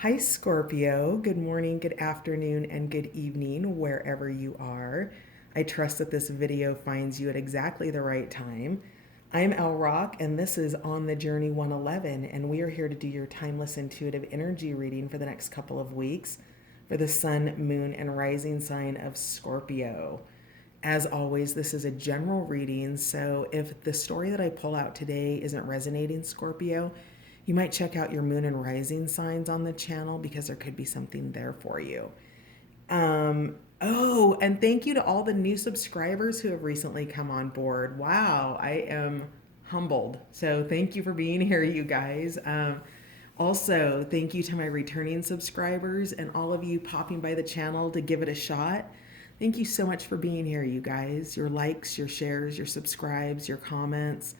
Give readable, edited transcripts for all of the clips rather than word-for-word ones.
Hi, Scorpio. Good morning, good afternoon, and good evening, wherever you are. I trust that this video finds you at exactly the right time. I'm El Rock, and this is On the Journey 111, and we are here to do your timeless intuitive energy reading for the next couple of weeks for the sun, moon, and rising sign of Scorpio. As always, this is a general reading, so if the story that I pull out today isn't resonating, Scorpio, you might check out your moon and rising signs on the channel because there could be something there for you. Oh, and thank you to all the new subscribers who have recently come on board. Wow, I am humbled. So thank you for being here, you guys. Also, thank you to my returning subscribers and all of you popping by the channel to give it a shot. Thank you so much for being here, you guys. Your likes, your shares, your subscribes, your comments,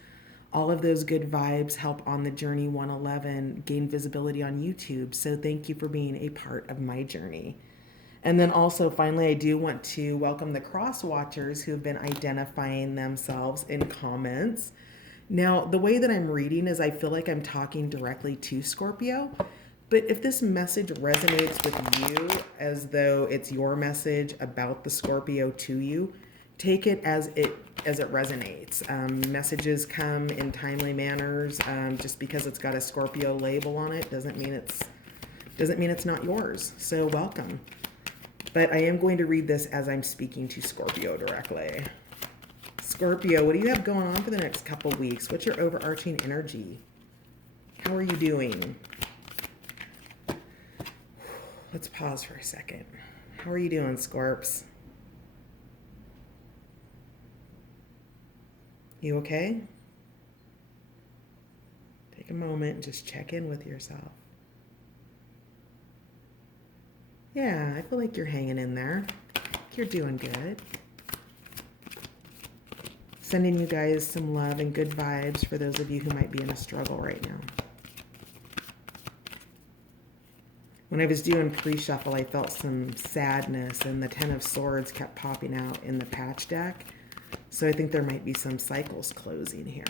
all of those good vibes help On the Journey 111 gain visibility on YouTube. So thank you for being a part of my journey. And then also, finally, I do want to welcome the cross watchers who have been identifying themselves in comments. Now, the way that I'm reading is I feel like I'm talking directly to Scorpio. But if this message resonates with you as though it's your message about the Scorpio to you, take it as it resonates. Messages come in timely manners. Just because it's got a Scorpio label on it doesn't mean it's not yours. So welcome. But I am going to read this as I'm speaking to Scorpio directly. Scorpio, what do you have going on for the next couple weeks? What's your overarching energy? How are you doing? Let's pause for a second. How are you doing, Scorps? You okay? Take a moment and just check in with yourself. Yeah, I feel like you're hanging in there. You're doing good. Sending you guys some love and good vibes for those of you who might be in a struggle right now. When I was doing pre-shuffle, I felt some sadness, and the Ten of Swords kept popping out in the patch deck. So I think there might be some cycles closing here.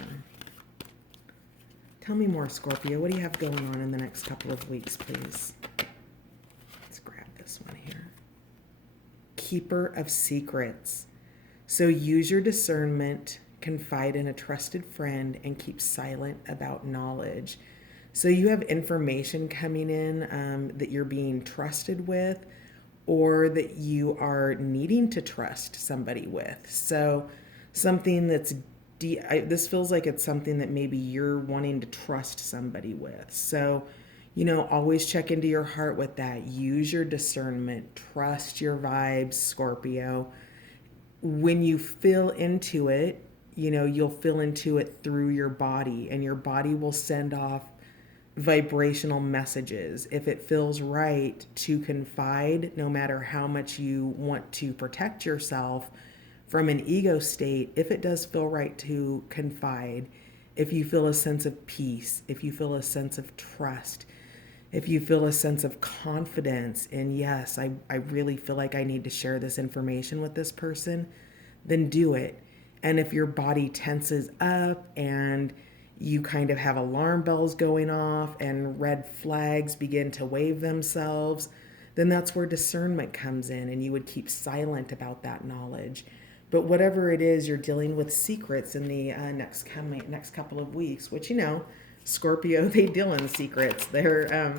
Tell me more, Scorpio. What do you have going on in the next couple of weeks, please? Let's grab this one here. Keeper of Secrets. So use your discernment, confide in a trusted friend, and keep silent about knowledge. So you have information coming in that you're being trusted with, or that you are needing to trust somebody with. So something that's this feels like it's something that maybe you're wanting to trust somebody with. So, always check into your heart with that. Use your discernment. Trust your vibes, Scorpio. When you feel into it, you'll feel into it through your body, and your body will send off vibrational messages. If it feels right to confide, no matter how much you want to protect yourself from an ego state, if it does feel right to confide, if you feel a sense of peace, if you feel a sense of trust, if you feel a sense of confidence, and yes, I really feel like I need to share this information with this person, then do it. And if your body tenses up and you kind of have alarm bells going off and red flags begin to wave themselves, then that's where discernment comes in, and you would keep silent about that knowledge. But whatever it is, you're dealing with secrets in the next couple of weeks, which, Scorpio, they deal in secrets. I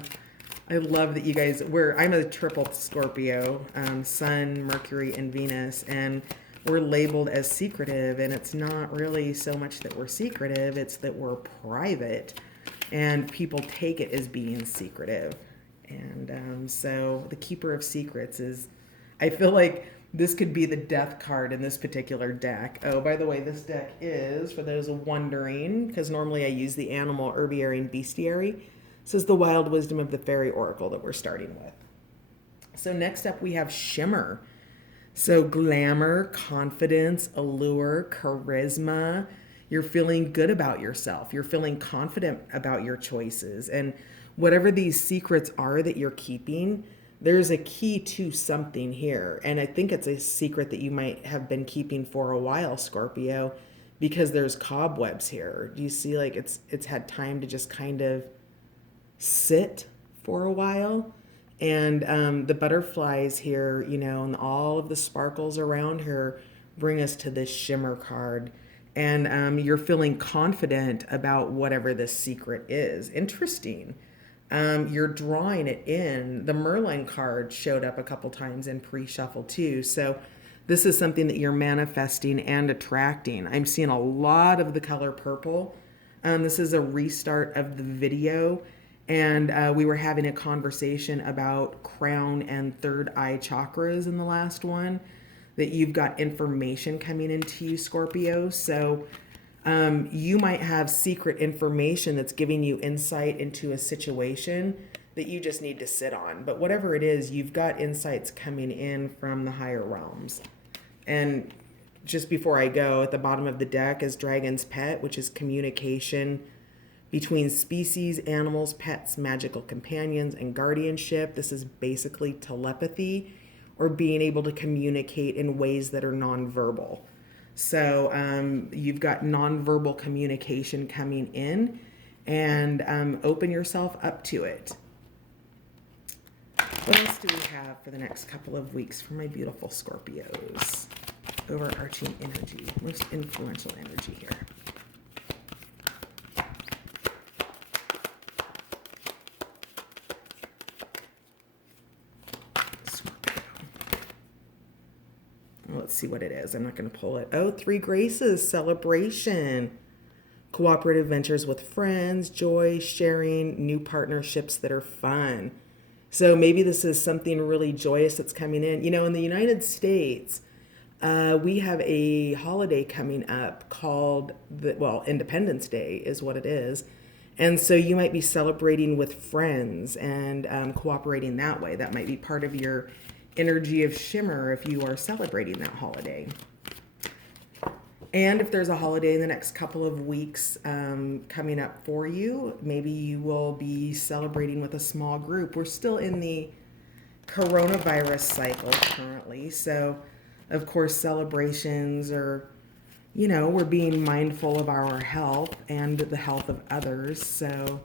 love that you guys, I'm a triple Scorpio, Sun, Mercury, and Venus, and we're labeled as secretive, and it's not really so much that we're secretive, it's that we're private, and people take it as being secretive. And so the Keeper of Secrets I feel like this could be the death card in this particular deck. Oh, by the way, this deck is, for those wondering, because normally I use the Animal, Herbiary, and Bestiary. This is the Wild Wisdom of the Fairy Oracle that we're starting with. So next up we have Shimmer. So glamour, confidence, allure, charisma. You're feeling good about yourself. You're feeling confident about your choices. And whatever these secrets are that you're keeping, there's a key to something here. And I think it's a secret that you might have been keeping for a while, Scorpio, because there's cobwebs here. Do you see, like, it's had time to just kind of sit for a while. And the butterflies here, you know, and all of the sparkles around her bring us to this shimmer card. And you're feeling confident about whatever this secret is. Interesting. You're drawing it in. The Merlin card showed up a couple times in pre-shuffle too. So this is something that you're manifesting and attracting. I'm seeing a lot of the color purple. This is a restart of the video. And we were having a conversation about crown and third eye chakras in the last one, that you've got information coming into you, Scorpio. So you might have secret information that's giving you insight into a situation that you just need to sit on. But whatever it is, you've got insights coming in from the higher realms. And just before I go, at the bottom of the deck is Dragon's Pet, which is communication between species, animals, pets, magical companions, and guardianship. This is basically telepathy, or being able to communicate in ways that are nonverbal. So you've got nonverbal communication coming in, and open yourself up to it. What else do we have for the next couple of weeks for my beautiful Scorpios? Overarching energy, most influential energy here. Let's see what it is. I'm not going to pull it. Oh, Three Graces, celebration. Cooperative ventures with friends, joy, sharing, new partnerships that are fun. So maybe this is something really joyous that's coming in. You know, in the United States, we have a holiday coming up called, Independence Day is what it is. And so you might be celebrating with friends and cooperating that way. That might be part of your energy of shimmer if you are celebrating that holiday. And if there's a holiday in the next couple of weeks coming up for you, maybe you will be celebrating with a small group. We're still in the coronavirus cycle currently. So, of course, celebrations are, you know, we're being mindful of our health and the health of others. So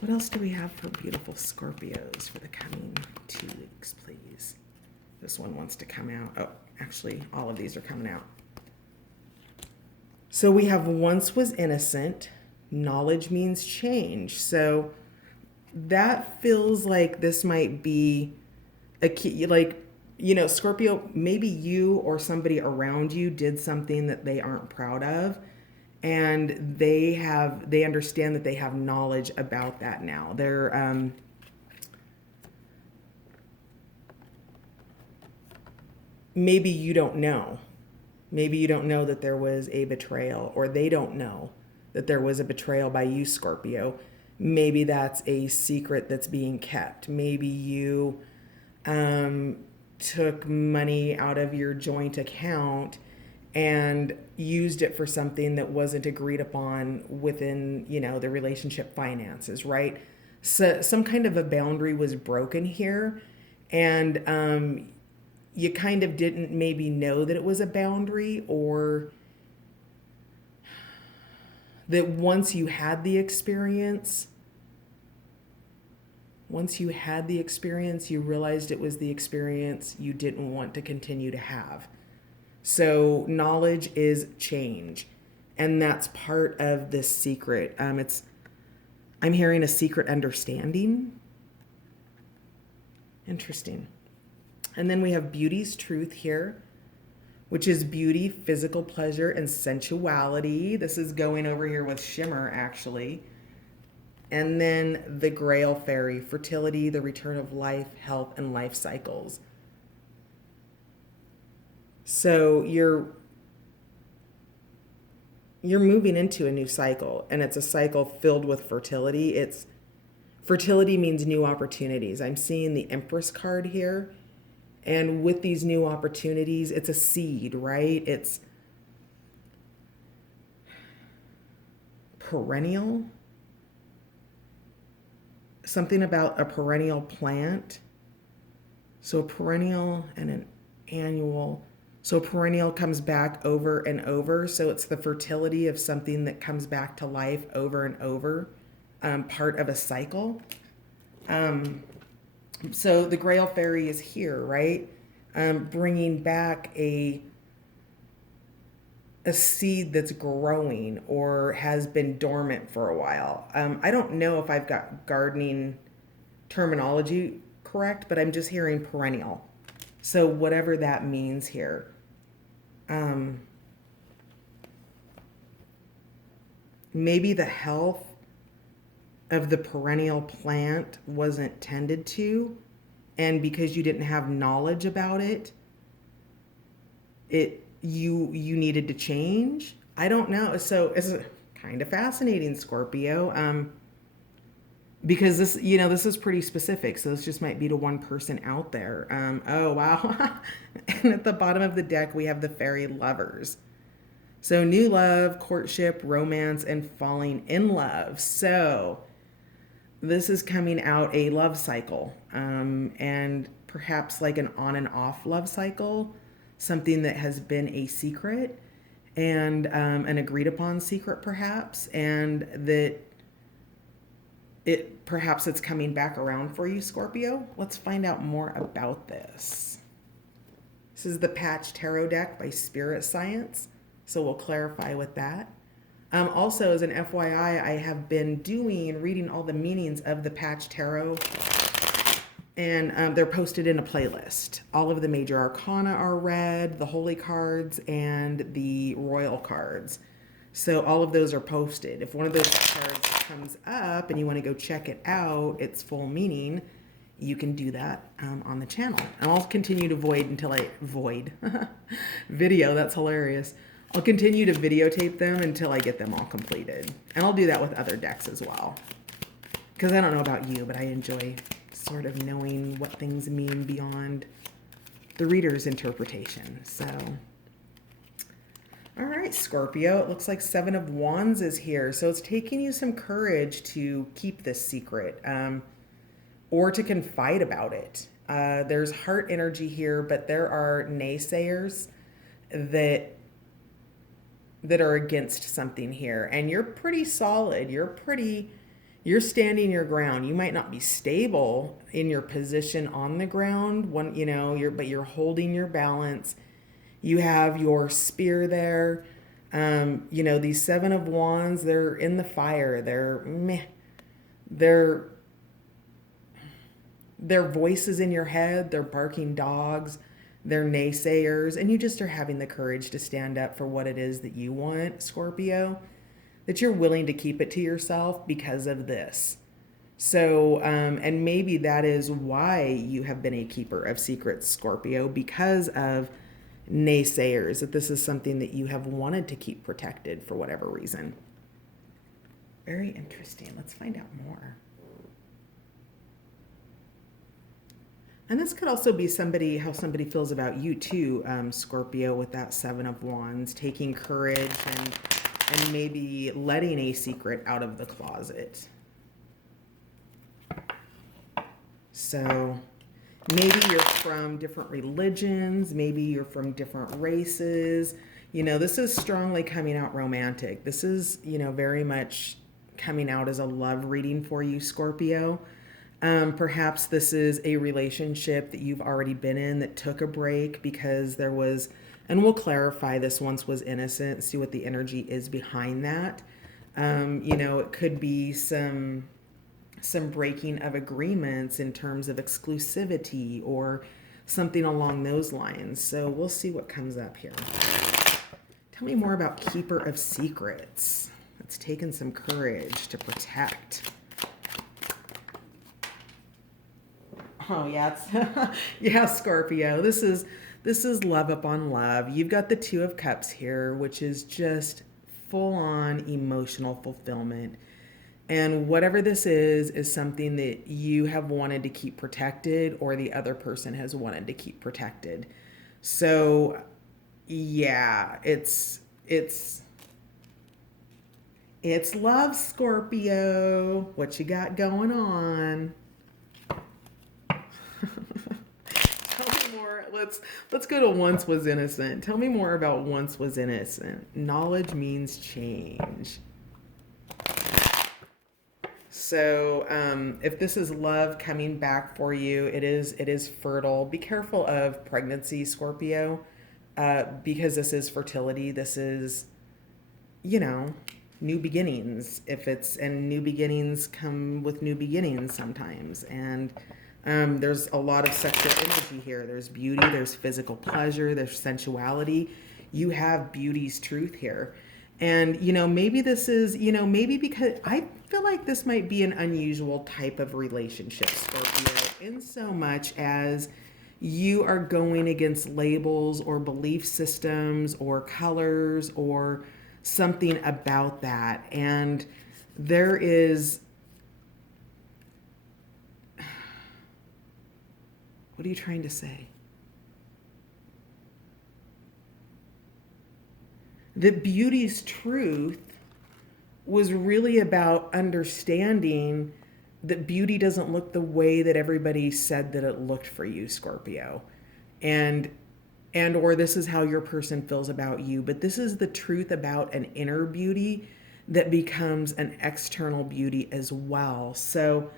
what else do we have for beautiful Scorpios for the coming 2 weeks, please? This one wants to come out. Oh, actually, all of these are coming out. So we have once was innocent. Knowledge means change. So that feels like this might be a key, like, you know, Scorpio, maybe you or somebody around you did something that they aren't proud of. And they understand that they have knowledge about that now. They're, maybe you don't know. Maybe you don't know that there was a betrayal, or they don't know that there was a betrayal by you, Scorpio. Maybe that's a secret that's being kept. Maybe you took money out of your joint account and used it for something that wasn't agreed upon within, you know, the relationship finances, right? So some kind of a boundary was broken here, and you kind of didn't maybe know that it was a boundary, or that once you had the experience, you realized it was the experience you didn't want to continue to have. So knowledge is change, and that's part of this secret. I'm hearing a secret understanding. Interesting. And then we have beauty's truth here, which is beauty, physical pleasure, and sensuality. This is going over here with shimmer, actually. And then the Grail Fairy, fertility, the return of life, health, and life cycles. So you're moving into a new cycle, and it's a cycle filled with fertility. Fertility means new opportunities. I'm seeing the Empress card here. And with these new opportunities, it's a seed, right? It's perennial. Something about a perennial plant. So a perennial and an annual. So perennial comes back over and over. So it's the fertility of something that comes back to life over and over. part of a cycle. So the Grail Fairy is here, right? Bringing back a seed that's growing or has been dormant for a while. I don't know if I've got gardening terminology correct, but I'm just hearing perennial. So whatever that means here. Maybe the health of the perennial plant wasn't tended to, and because you didn't have knowledge about it, you needed to change. I don't know. So it's kind of fascinating, Scorpio. Because this is pretty specific. So this just might be to one person out there. Oh wow. And at the bottom of the deck we have the fairy lovers. So new love, courtship, romance, and falling in love. So this is coming out a love cycle, and perhaps like an on and off love cycle, something that has been a secret and an agreed upon secret perhaps, and that perhaps it's coming back around for you, Scorpio. Let's find out more about this. This is the Patch Tarot deck by Spirit Science, so we'll clarify with that. Also, as an FYI, I have been reading all the meanings of the Patch Tarot, and they're posted in a playlist. All of the major arcana are read, the holy cards, and the royal cards. So all of those are posted. If one of those cards comes up and you want to go check it out, its full meaning, you can do that on the channel. And I'll continue to video, that's hilarious. I'll continue to videotape them until I get them all completed. And I'll do that with other decks as well. Because I don't know about you, but I enjoy sort of knowing what things mean beyond the reader's interpretation. So, all right, Scorpio, it looks like Seven of Wands is here. So it's taking you some courage to keep this secret, or to confide about it. There's heart energy here, but there are naysayers that are against something here, and you're pretty solid. You're standing your ground. You might not be stable in your position on the ground, but you're holding your balance. You have your spear there. These Seven of Wands, they're in the fire. They're voices in your head. They're barking dogs. They're naysayers, and you just are having the courage to stand up for what it is that you want, Scorpio, that you're willing to keep it to yourself because of this. So, and maybe that is why you have been a keeper of secrets, Scorpio, because of naysayers, that this is something that you have wanted to keep protected for whatever reason. Very interesting. Let's find out more. And this could also be how somebody feels about you too, Scorpio, with that Seven of Wands, taking courage and maybe letting a secret out of the closet. So maybe you're from different religions, maybe you're from different races. This is strongly coming out romantic. This is, very much coming out as a love reading for you, Scorpio. Perhaps this is a relationship that you've already been in that took a break because there was, and we'll clarify this once was innocent, see what the energy is behind that. It could be some breaking of agreements in terms of exclusivity or something along those lines. So we'll see what comes up here. Tell me more about Keeper of Secrets. It's taken some courage to protect. Oh yeah, yeah, Scorpio. This is love upon love. You've got the Two of Cups here, which is just full on emotional fulfillment. And whatever this is something that you have wanted to keep protected, or the other person has wanted to keep protected. So yeah, it's love, Scorpio. What you got going on? Tell me more. Let's go to Once Was Innocent. Tell me more about Once Was Innocent. Knowledge means change. So if this is love coming back for you, it is fertile. Be careful of pregnancy, Scorpio, because this is fertility. This is, you know, new beginnings. If it's and new beginnings come with new beginnings sometimes, and there's a lot of sexual energy here. There's beauty. There's physical pleasure. There's sensuality. You have beauty's truth here. And, maybe this is, maybe because I feel like this might be an unusual type of relationship, Scorpio, in so much as you are going against labels or belief systems or colors or something about that. And there is, what are you trying to say? That beauty's truth was really about understanding that beauty doesn't look the way that everybody said that it looked for you, Scorpio. And or this is how your person feels about you, but this is the truth about an inner beauty that becomes an external beauty as well. So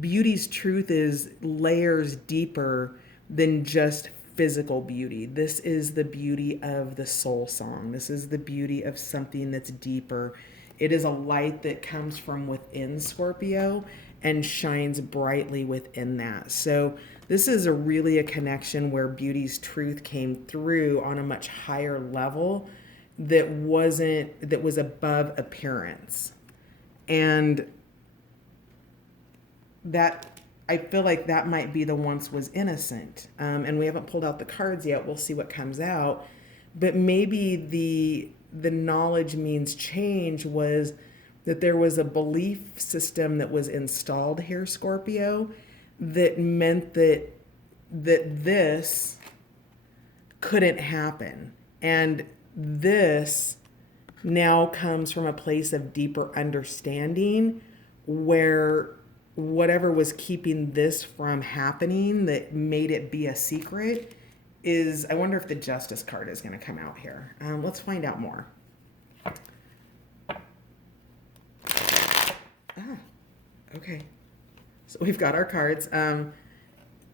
beauty's truth is layers deeper than just physical beauty. This is the beauty of the soul song. This is the beauty of something that's deeper. It is a light that comes from within, Scorpio, and shines brightly within that. So this is really a connection where beauty's truth came through on a much higher level that was above appearance. And that, I feel like that might be the once was innocent. And we haven't pulled out the cards yet. We'll see what comes out. But maybe the knowledge means change was that there was a belief system that was installed here, Scorpio, that meant that this couldn't happen. And this now comes from a place of deeper understanding where whatever was keeping this from happening that made it be a secret is, I wonder if the Justice card is going to come out here. Let's find out more. Okay. So we've got our cards.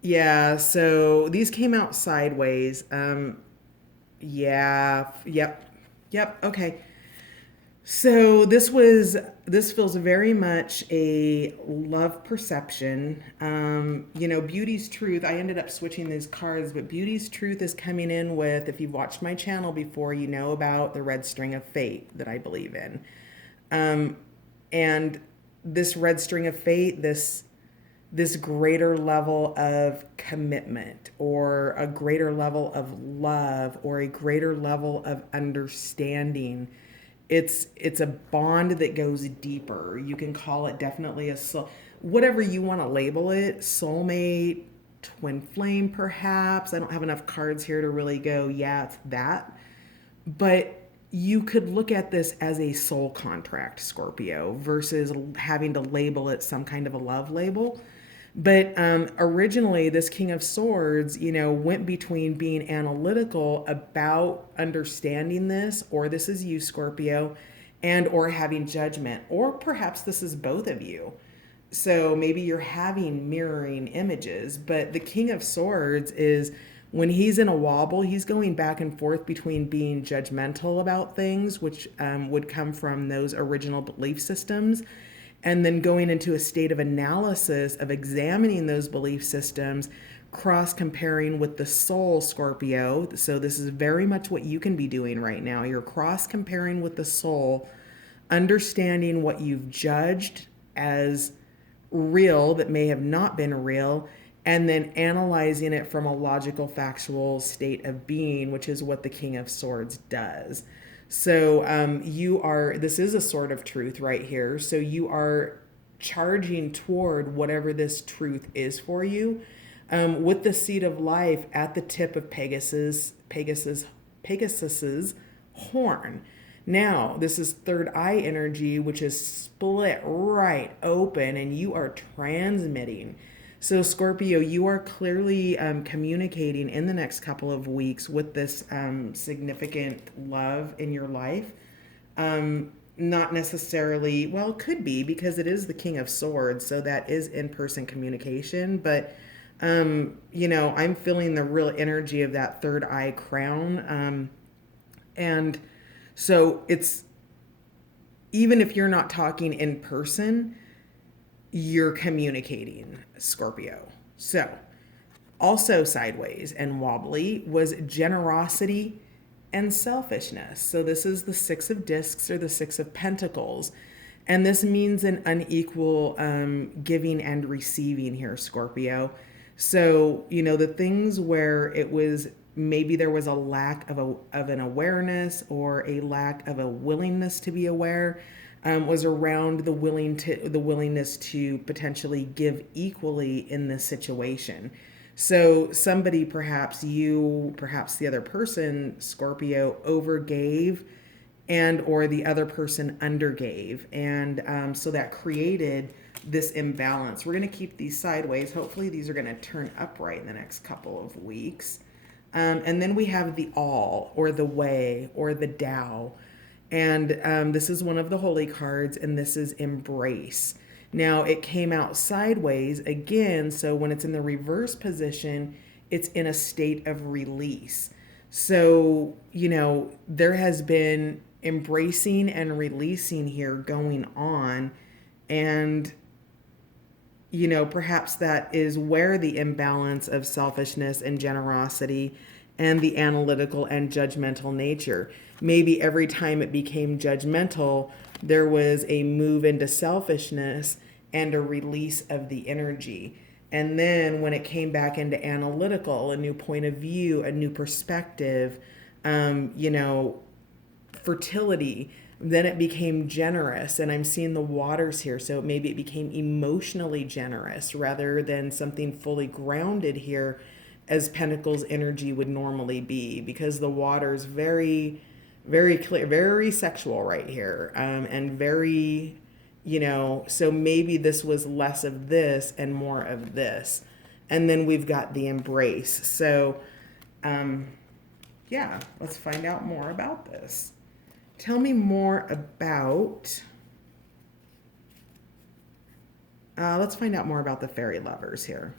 Yeah, so these came out sideways. Yeah, yep, okay. So this feels very much a love perception. Beauty's truth. I ended up switching these cards, but beauty's truth is coming in with, if you've watched my channel before, you know about the red string of fate that I believe in. And this red string of fate, this greater level of commitment or a greater level of love or a greater level of understanding. It's a bond that goes deeper. You can call it definitely a soul, whatever you want to label it, soulmate, twin flame, perhaps. I don't have enough cards here to really go, yeah, it's that. But you could look at this as a soul contract, Scorpio, versus having to label it some kind of a love label. But originally, this King of Swords, went between being analytical about understanding this, or this is you, Scorpio, and or having judgment, or perhaps this is both of you. So maybe you're having mirroring images, but the King of Swords is when he's in a wobble, he's going back and forth between being judgmental about things, which would come from those original belief systems, and then going into a state of analysis of examining those belief systems, cross comparing with the soul, Scorpio. So this is very much what you can be doing right now. You're cross comparing with the soul, understanding what you've judged as real that may have not been real, and then analyzing it from a logical, factual state of being, which is what the King of Swords does. So this is a sword of truth right here. So you are charging toward whatever this truth is for you, with the seed of life at the tip of Pegasus's horn. Now, this is third eye energy, which is split right open, and you are transmitting. So Scorpio, you are clearly communicating in the next couple of weeks with this significant love in your life. not necessarily, well, it could be because it is the King of Swords, so that is in-person communication, but I'm feeling the real energy of that third eye crown. And so it's, even if you're not talking in person, you're communicating, Scorpio. So, also sideways and wobbly was generosity and selfishness. So, this is the Six of Discs or the Six of Pentacles. And this means an unequal giving and receiving here, Scorpio. So, the things where it was maybe there was a lack of an awareness or a lack of a willingness to be aware, was around the willingness to potentially give equally in this situation. So somebody, perhaps you, perhaps the other person, Scorpio, overgave, and or the other person undergave, and so that created this imbalance. We're going to keep these sideways. Hopefully these are going to turn upright in the next couple of weeks. And then we have the all, or the way, or the Tao. And this is one of the holy cards, and this is embrace. Now, it came out sideways again, so when it's in the reverse position, it's in a state of release. So, there has been embracing and releasing here going on, and perhaps that is where the imbalance of selfishness and generosity and the analytical and judgmental nature. Maybe every time it became judgmental, there was a move into selfishness and a release of the energy. And then when it came back into analytical, a new point of view, a new perspective, fertility, then it became generous. And I'm seeing the waters here, so maybe it became emotionally generous rather than something fully grounded here, as Pentacles energy would normally be, because the water's very, very clear, very sexual right here, and very, so maybe this was less of this and more of this. And then we've got the embrace. So yeah, let's find out more about this. Tell me more about, let's find out more about the fairy lovers here.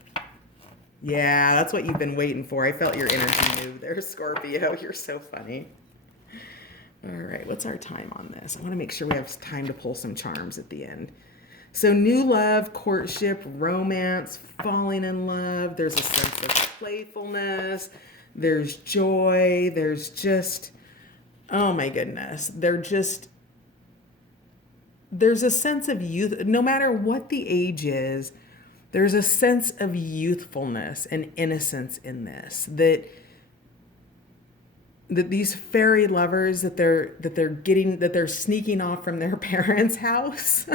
Yeah, that's what you've been waiting for. I felt your energy move there, Scorpio. You're so funny. All right, what's our time on this? I want to make sure we have time to pull some charms at the end. So new love, courtship, romance, falling in love. There's a sense of playfulness. There's joy. There's just, oh my goodness. There's a sense of youth. No matter what the age is, there's a sense of youthfulness and innocence in this, that these fairy lovers, that they're sneaking off from their parents' house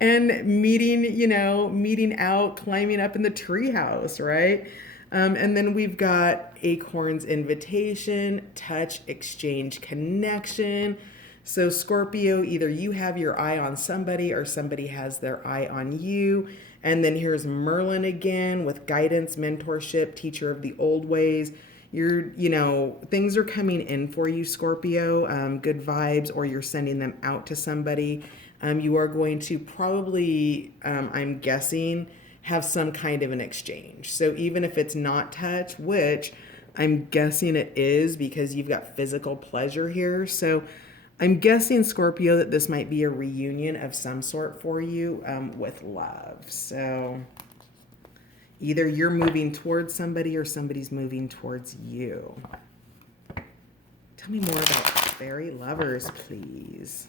and meeting out, climbing up in the tree house, right? And then we've got Acorn's invitation, touch, exchange, connection. So Scorpio, either you have your eye on somebody or somebody has their eye on you. And then here's Merlin again with guidance, mentorship, teacher of the old ways. Things are coming in for you, Scorpio, good vibes, or you're sending them out to somebody. You are going to probably, I'm guessing, have some kind of an exchange. So even if it's not touch, which I'm guessing it is because you've got physical pleasure here. So I'm guessing, Scorpio, that this might be a reunion of some sort for you with love. So either you're moving towards somebody or somebody's moving towards you. Tell me more about fairy lovers, please.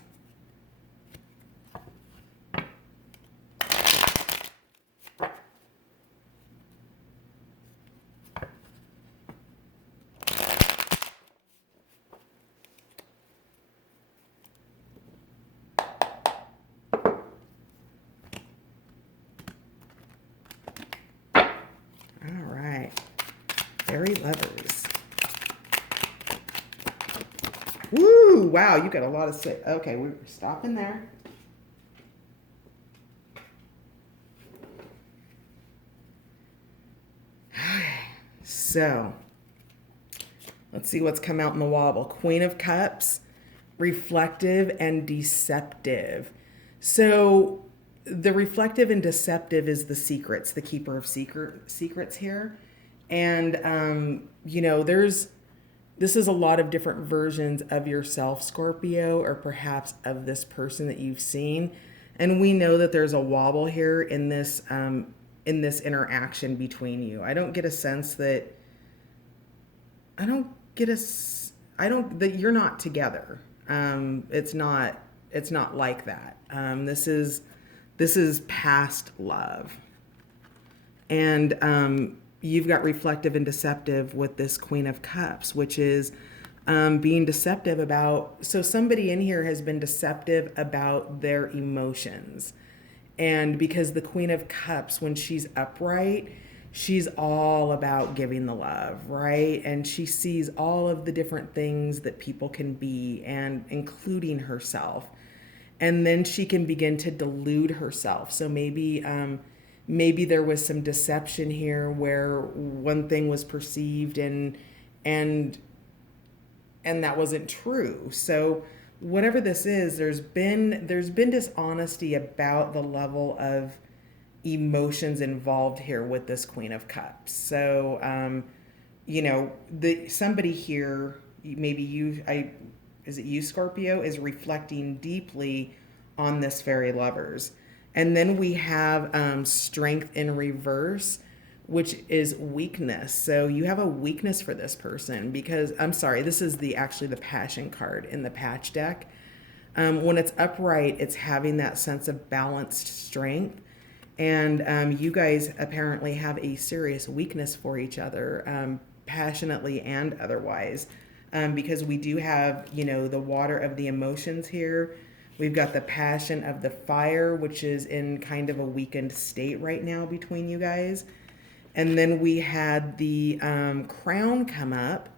All right, fairy lovers. Woo! Wow, you got a lot of say. Okay, we're stopping there. So let's see what's come out in the wobble. Queen of Cups, reflective and deceptive. So the reflective and deceptive is the secrets, the keeper of secrets here. And this is a lot of different versions of yourself, Scorpio, or perhaps of this person that you've seen. And we know that there's a wobble here in this interaction between you. I don't get a sense that I don't get a I don't that you're not together. It's not like that. This is past love. And you've got reflective and deceptive with this Queen of Cups, which is being deceptive about. So somebody in here has been deceptive about their emotions. And because the Queen of Cups, when she's upright, she's all about giving the love, right? And she sees all of the different things that people can be, and including herself. And then she can begin to delude herself. So maybe there was some deception here where one thing was perceived and that wasn't true. So whatever this is, there's been dishonesty about the level of emotions involved here with this Queen of Cups. So somebody here, maybe is it you, Scorpio, is reflecting deeply on this fairy lovers. And then we have strength in reverse, which is weakness. So you have a weakness for this person because, I'm sorry, this is actually the passion card in the patch deck. When it's upright, it's having that sense of balanced strength. And you guys apparently have a serious weakness for each other, passionately and otherwise, because we do have, the water of the emotions here. We've got the passion of the fire, which is in kind of a weakened state right now between you guys. And then we had the crown come up,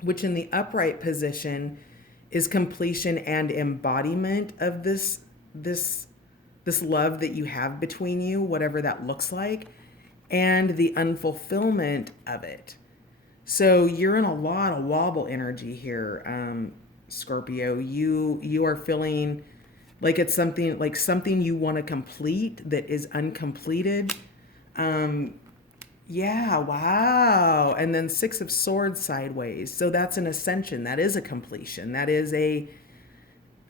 which in the upright position is completion and embodiment of this love that you have between you, whatever that looks like, and the unfulfillment of it. So you're in a lot of wobble energy here, Scorpio. You are feeling like it's something you want to complete that is uncompleted. Yeah, wow. And then Six of Swords sideways. So that's an ascension. That is a completion. That is a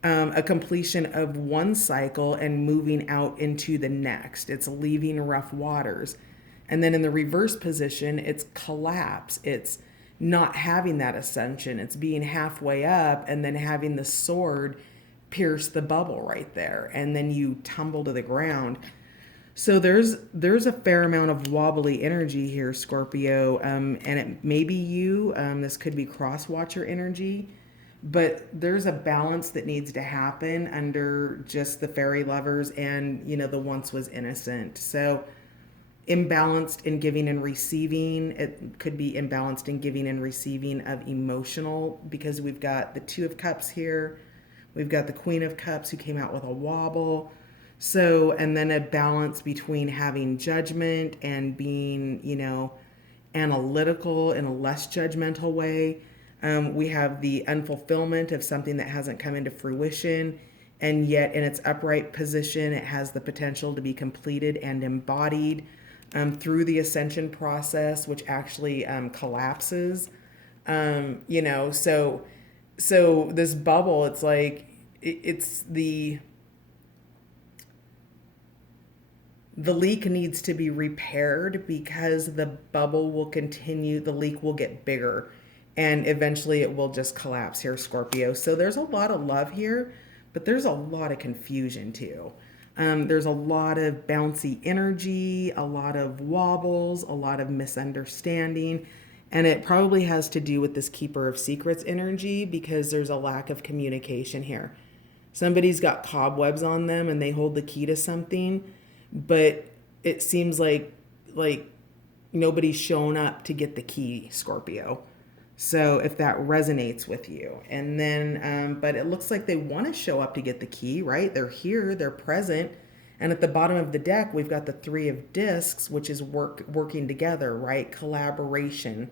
completion of one cycle and moving out into the next. It's leaving rough waters. And then in the reverse position, it's collapse. It's not having that ascension. It's being halfway up and then having the sword pierce the bubble right there. And then you tumble to the ground. So there's a fair amount of wobbly energy here, Scorpio. And it may be you. This could be cross-watcher energy. But there's a balance that needs to happen under just the fairy lovers and, the once was innocent. So imbalanced in giving and receiving. It could be imbalanced in giving and receiving of emotional, because we've got the Two of Cups here. We've got the Queen of Cups who came out with a wobble. So, and then a balance between having judgment and being, analytical in a less judgmental way. We have the unfulfillment of something that hasn't come into fruition, and yet in its upright position, it has the potential to be completed and embodied through the ascension process, which actually collapses. So this bubble, it's like it's the leak needs to be repaired because the bubble will continue, the leak will get bigger, and eventually it will just collapse here, Scorpio. So there's a lot of love here, but there's a lot of confusion too. There's a lot of bouncy energy, a lot of wobbles, a lot of misunderstanding, and it probably has to do with this Keeper of Secrets energy because there's a lack of communication here. Somebody's got cobwebs on them and they hold the key to something, but it seems like nobody's shown up to get the key, Scorpio. So if that resonates with you, and then, but it looks like they want to show up to get the key, right? They're here, they're present. And at the bottom of the deck, we've got the Three of Discs, which is working together, right? Collaboration,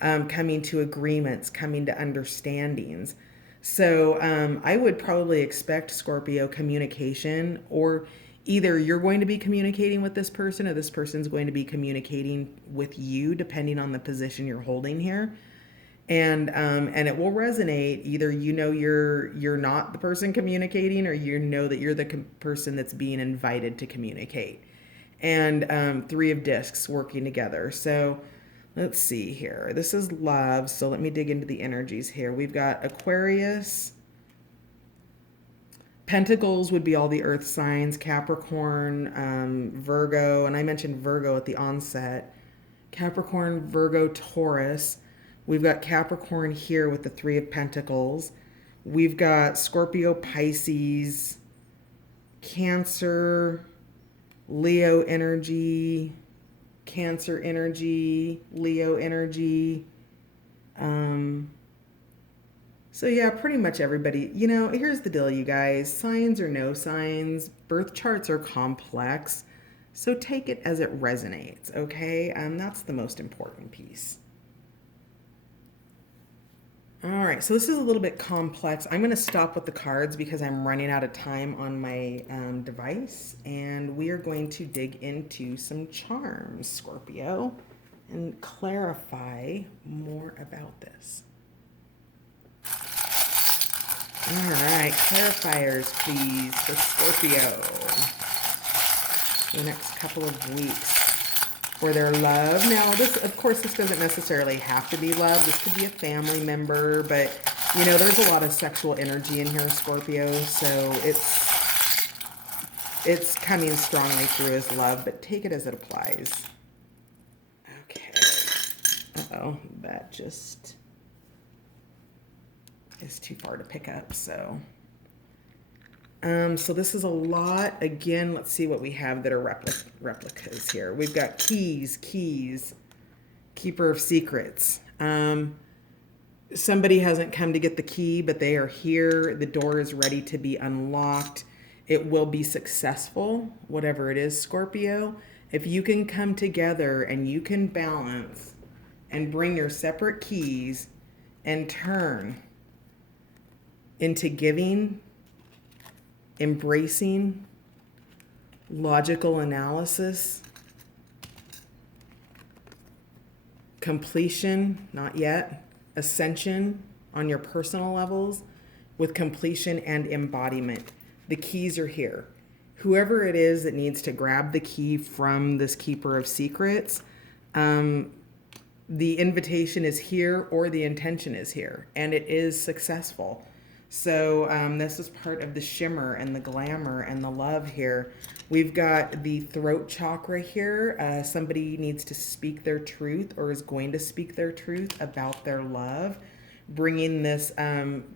coming to agreements, coming to understandings. So I would probably expect Scorpio communication, or either you're going to be communicating with this person or this person's going to be communicating with you, depending on the position you're holding here. And it will resonate. Either you're not the person communicating, or you know that you're the person that's being invited to communicate. And three of discs working together. So let's see here. This is love. So let me dig into the energies here. We've got Aquarius. Pentacles would be all the earth signs, Capricorn, Virgo, and I mentioned Virgo at the onset. Capricorn, Virgo, Taurus. We've got Capricorn here with the Three of Pentacles. We've got Scorpio, Pisces, Cancer, Leo energy, Cancer energy, Leo energy. So yeah, pretty much everybody. Here's the deal, you guys. Signs or no signs, birth charts are complex. So take it as it resonates, okay? That's the most important piece. All right, so this is a little bit complex. I'm going to stop with the cards because I'm running out of time on my device, and we are going to dig into some charms, Scorpio, and clarify more about this. All right, clarifiers, please, for Scorpio for the next couple of weeks. For their love. Now, this doesn't necessarily have to be love. This could be a family member, but there's a lot of sexual energy in here, Scorpio, so it's coming strongly through as love, but take it as it applies. Okay. Uh-oh, that just is too far to pick up, so this is a lot. Again, let's see what we have that are replicas here. We've got keys, keeper of secrets. Somebody hasn't come to get the key, but they are here. The door is ready to be unlocked. It will be successful, whatever it is, Scorpio. If you can come together and you can balance and bring your separate keys and turn into giving, embracing, logical analysis, completion, not yet, ascension on your personal levels, with completion and embodiment. The keys are here. Whoever it is that needs to grab the key from this keeper of secrets, the invitation is here, or the intention is here, and it is successful. So this is part of the shimmer and the glamour and the love here. We've got the throat chakra here. Somebody needs to speak their truth, or is going to speak their truth about their love, bringing this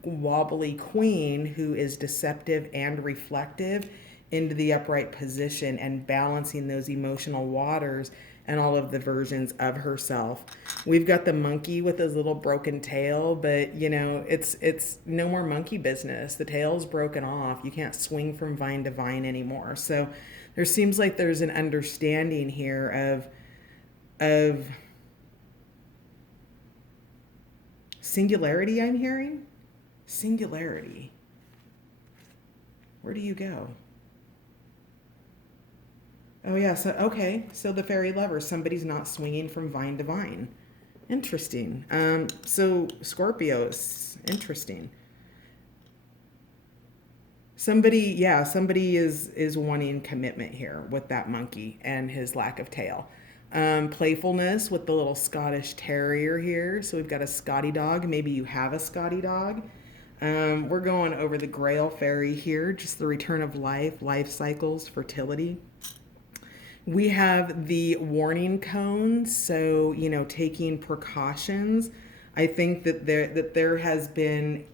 wobbly queen who is deceptive and reflective into the upright position and balancing those emotional waters and all of the versions of herself. We've got the monkey with his little broken tail, but it's no more monkey business. The tail's broken off. You can't swing from vine to vine anymore. So there seems like there's an understanding here of singularity. I'm hearing singularity. Where do you go? Oh, yeah. So the fairy lover, somebody's not swinging from vine to vine. Interesting. So Scorpio is interesting. Somebody is wanting commitment here with that monkey and his lack of tail. Playfulness with the little Scottish terrier here. So we've got a Scotty dog. Maybe you have a Scotty dog. We're going over the Grail fairy here, just the return of life cycles, fertility. We have the warning cones, so taking precautions. I think that there has been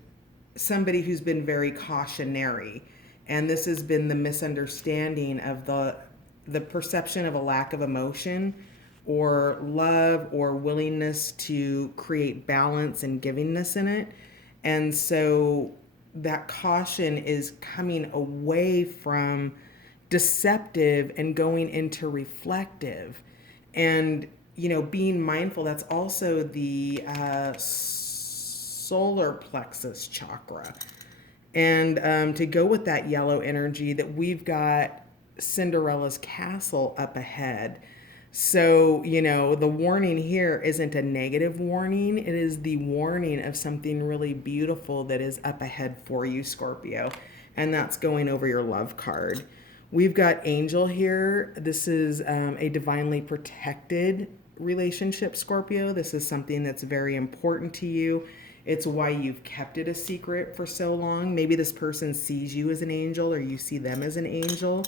somebody who's been very cautionary, and this has been the misunderstanding of the perception of a lack of emotion or love or willingness to create balance and givingness in it. And so that caution is coming away from deceptive and going into reflective, and being mindful. That's also the solar plexus chakra. And to go with that yellow energy, that we've got Cinderella's castle up ahead. So, the warning here isn't a negative warning. It is the warning of something really beautiful that is up ahead for you, Scorpio. And that's going over your love card. We've got Angel here. This is a divinely protected relationship, Scorpio. This is something that's very important to you. It's why you've kept it a secret for so long. Maybe this person sees you as an angel or you see them as an angel.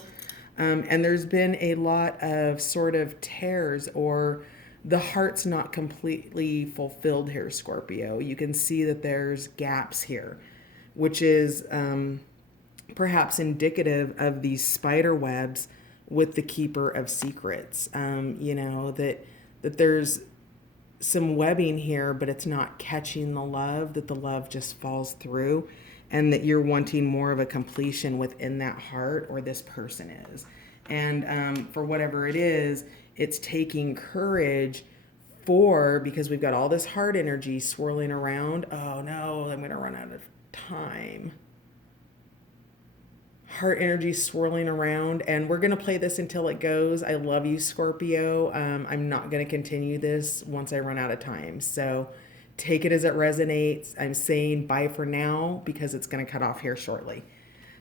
And there's been a lot of sort of tears, or the heart's not completely fulfilled here, Scorpio. You can see that there's gaps here, which is perhaps indicative of these spider webs with the keeper of secrets. That there's some webbing here, but it's not catching the love, that the love just falls through, and that you're wanting more of a completion within that heart, or this person is. And for whatever it is, it's taking courage because we've got all this heart energy swirling around. Oh no, I'm going to run out of time. Heart energy swirling around, and we're going to play this until it goes. I love you, Scorpio. I'm not going to continue this once I run out of time. So take it as it resonates. I'm saying bye for now because it's going to cut off here shortly.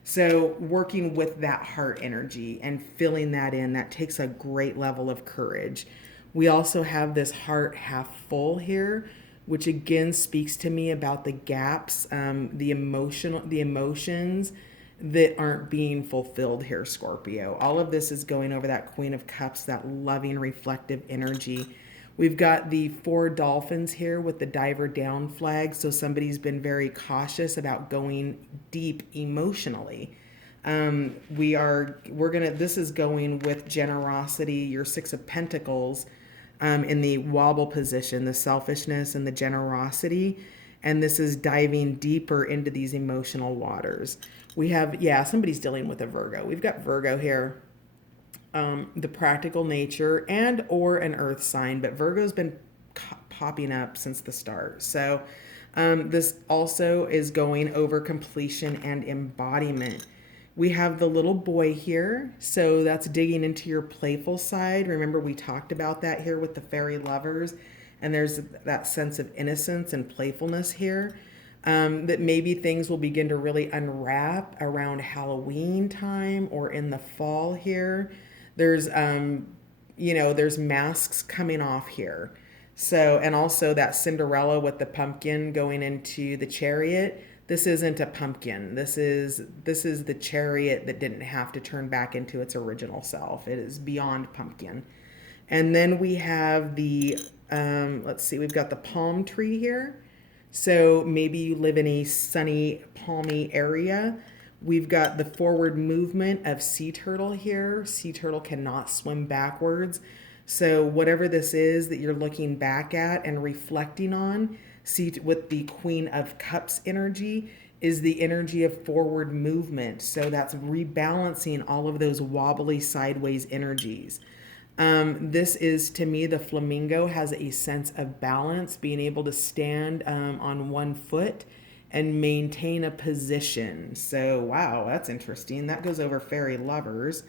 So working with that heart energy and filling that in, that takes a great level of courage. We also have this heart half full here, which again speaks to me about the gaps, the emotions that aren't being fulfilled here, Scorpio. All of this is going over that Queen of Cups, that loving, reflective energy. We've got the 4 dolphins here with the diver down flag. So somebody's been very cautious about going deep emotionally. This is going with generosity, your 6 of Pentacles, in the wobble position, the selfishness and the generosity. And this is diving deeper into these emotional waters. We have, somebody's dealing with a Virgo. We've got Virgo here, the practical nature and or an earth sign, but Virgo's been popping up since the start. So this also is going over completion and embodiment. We have the little boy here. So that's digging into your playful side. Remember, we talked about that here with the fairy lovers. And there's that sense of innocence and playfulness here, that maybe things will begin to really unwrap around Halloween time or in the fall here. There's, there's masks coming off here. So, and also that Cinderella with the pumpkin going into the chariot. This isn't a pumpkin. This is the chariot that didn't have to turn back into its original self. It is beyond pumpkin. And then we have the, we've got the palm tree here. So maybe you live in a sunny, palmy area. We've got the forward movement of sea turtle here. Sea turtle cannot swim backwards. So whatever this is that you're looking back at and reflecting on, with the Queen of Cups energy, is the energy of forward movement. So that's rebalancing all of those wobbly sideways energies. This is, to me, the flamingo has a sense of balance, being able to stand on one foot and maintain a position. So, wow, that's interesting. That goes over fairy lovers.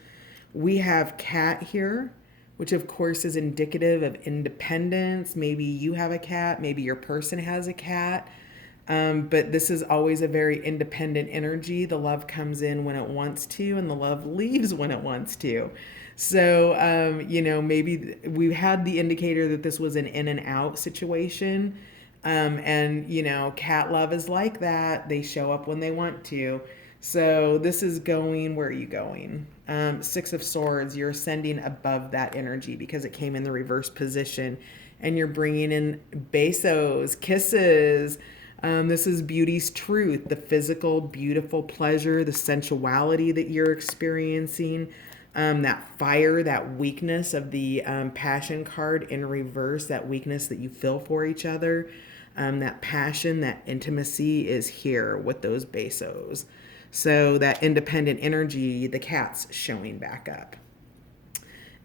We have cat here, which of course is indicative of independence. Maybe you have a cat, maybe your person has a cat. But this is always a very independent energy. The love comes in when it wants to, and the love leaves when it wants to. So, maybe we had the indicator that this was an in and out situation. Cat love is like that. They show up when they want to. So this is going, where are you going? 6 of Swords, you're ascending above that energy because it came in the reverse position, and you're bringing in besos, kisses. This is beauty's truth, the physical, beautiful pleasure, the sensuality that you're experiencing, that fire, that weakness of the passion card in reverse, that weakness that you feel for each other, that passion, that intimacy is here with those besos. So that independent energy, the cat's showing back up.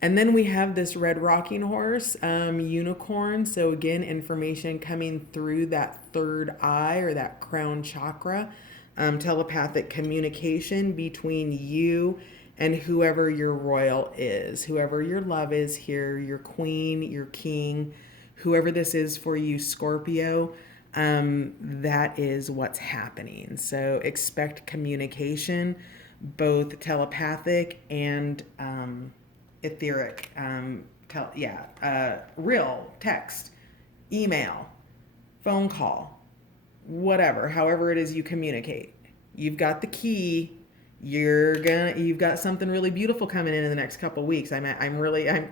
And then we have this red rocking horse, unicorn. So again, information coming through that third eye or that crown chakra, telepathic communication between you and whoever your royal is, whoever your love is here, your queen, your king, whoever this is for you, Scorpio. That is what's happening. So expect communication, both telepathic and etheric, real text, email, phone call, whatever, however it is you communicate. You've got the key. You've got something really beautiful coming in the next couple of weeks. I'm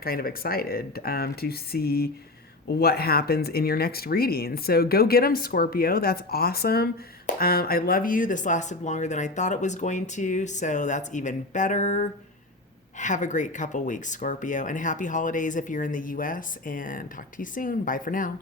kind of excited to see what happens in your next reading. So go get them, Scorpio. That's awesome. I love you. This lasted longer than I thought it was going to, so that's even better. Have a great couple weeks, Scorpio, and happy holidays if you're in the US, and talk to you soon. Bye for now.